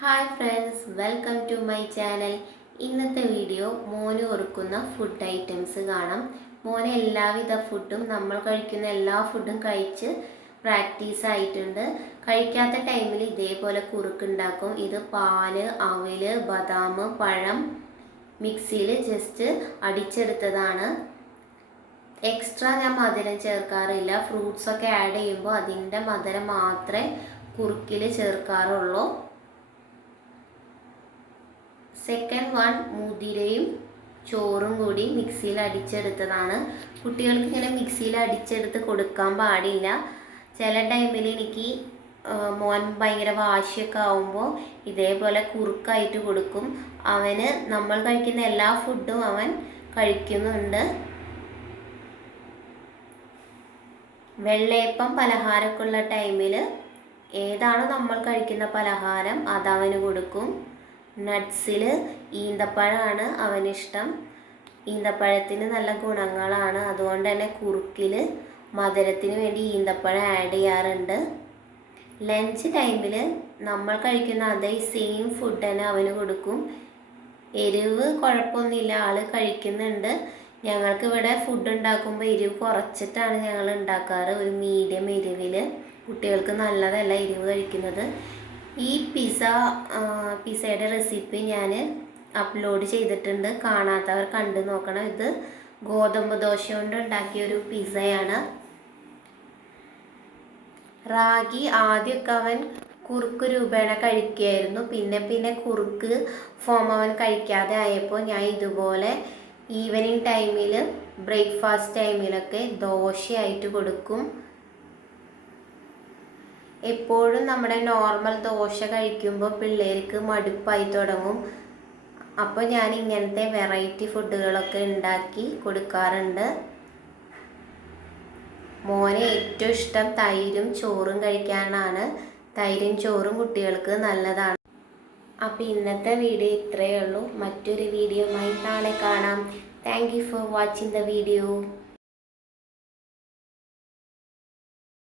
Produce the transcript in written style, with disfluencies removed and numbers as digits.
Hi friends, welcome to my channel. ഇന്നത്തെ video മോന് ഒരുക്കുന്ന ഫുഡ് ഐറ്റംസ് കാണാം. മോന് എല്ലാവിധ ഫുഡും നമ്മൾ കഴിക്കുന്ന എല്ലാ ഫുഡും കഴിച്ച് പ്രാക്ടീസ് ആയിട്ടുണ്ട്. കഴിക്കാത്ത ടൈമിൽ ഇതേപോലെ കുറുക്കുണ്ടാക്കും. ഇത് പാല്, അവില്, ബദാം, പഴം മിക്സിയിൽ ജസ്റ്റ് അടിച്ചെടുത്തതാണ്. എക്സ്ട്രാ ഞാൻ മധുരം ചേർക്കാറില്ല. ഫ്രൂട്ട്സൊക്കെ ആഡ് ചെയ്യുമ്പോൾ അതിൻ്റെ മധുരം മാത്രമേ കുറുക്കിൽ ചേർക്കാറുള്ളൂ. സെക്കൻഡ് വൺ മുതിരയും ചോറും കൂടി മിക്സിയിൽ അടിച്ചെടുത്തതാണ്. കുട്ടികൾക്ക് ഇങ്ങനെ മിക്സിയിൽ അടിച്ചെടുത്ത് കൊടുക്കാൻ പാടില്ല. ചില ടൈമിൽ എനിക്ക് മോൻ ഭയങ്കര വാശിയൊക്കെ ആവുമ്പോൾ ഇതേപോലെ കുറുക്കായിട്ട് കൊടുക്കും. അവന് നമ്മൾ കഴിക്കുന്ന എല്ലാ ഫുഡും അവൻ കഴിക്കുന്നുണ്ട്. വെള്ളയപ്പം പലഹാരമൊക്കെ ഉള്ള ടൈമിൽ ഏതാണോ നമ്മൾ കഴിക്കുന്ന പലഹാരം അതവന് കൊടുക്കും. നട്ട്സിൽ ഈന്തപ്പഴമാണ് അവനിഷ്ടം. ഈന്തപ്പഴത്തിന് നല്ല ഗുണങ്ങളാണ്. അതുകൊണ്ട് തന്നെ കുറുക്കിൽ മധുരത്തിന് വേണ്ടി ഈന്തപ്പഴം ആഡ് ചെയ്യാറുണ്ട്. ലഞ്ച് ടൈമിൽ നമ്മൾ കഴിക്കുന്ന അതേ സെയിം ഫുഡ് തന്നെ അവന് കൊടുക്കും. എരിവ് കുഴപ്പമൊന്നുമില്ല, ആൾ കഴിക്കുന്നുണ്ട്. ഞങ്ങൾക്ക് ഇവിടെ ഫുഡ് ഉണ്ടാക്കുമ്പോൾ എരിവ് കുറച്ചിട്ടാണ് ഞങ്ങൾ ഉണ്ടാക്കാറ്. ഒരു മീഡിയം എരിവിൽ. കുട്ടികൾക്ക് നല്ലതല്ല എരിവ് കഴിക്കുന്നത്. ഈ പിസയുടെ റെസിപ്പി ഞാൻ അപ്ലോഡ് ചെയ്തിട്ടുണ്ട്. കാണാത്തവർ കണ്ടു നോക്കണം. ഇത് ഗോതമ്പ് ദോശ കൊണ്ട് ഉണ്ടാക്കിയ ഒരു പിസയാണ്. റാഗി ആദ്യമൊക്കെ അവൻ കുറുക്ക് രൂപേണ കഴിക്കുകയായിരുന്നു. പിന്നെ കുറുക്ക് ഫോം അവൻ കഴിക്കാതെ ആയപ്പോൾ ഞാൻ ഇതുപോലെ ഈവനിങ് ടൈമിൽ ബ്രേക്ക്ഫാസ്റ്റ് ടൈമിലൊക്കെ ദോശയായിട്ട് കൊടുക്കും. എപ്പോഴും നമ്മുടെ നോർമൽ ദോശ കഴിക്കുമ്പോൾ പിള്ളേർക്ക് മടുപ്പായി തുടങ്ങും. അപ്പോൾ ഞാൻ ഇങ്ങനത്തെ വെറൈറ്റി ഫുഡുകളൊക്കെ ഉണ്ടാക്കി കൊടുക്കാറുണ്ട്. മോനെ ഏറ്റവും ഇഷ്ടം തൈരും ചോറും കഴിക്കാനാണ്. തൈരും ചോറും കുട്ടികൾക്ക് നല്ലതാണ്. അപ്പോൾ ഇന്നത്തെ വീഡിയോ ഇത്രയേ ഉള്ളൂ. മറ്റൊരു വീഡിയോയുമായി നാളെ കാണാം. Thank you for watching the video.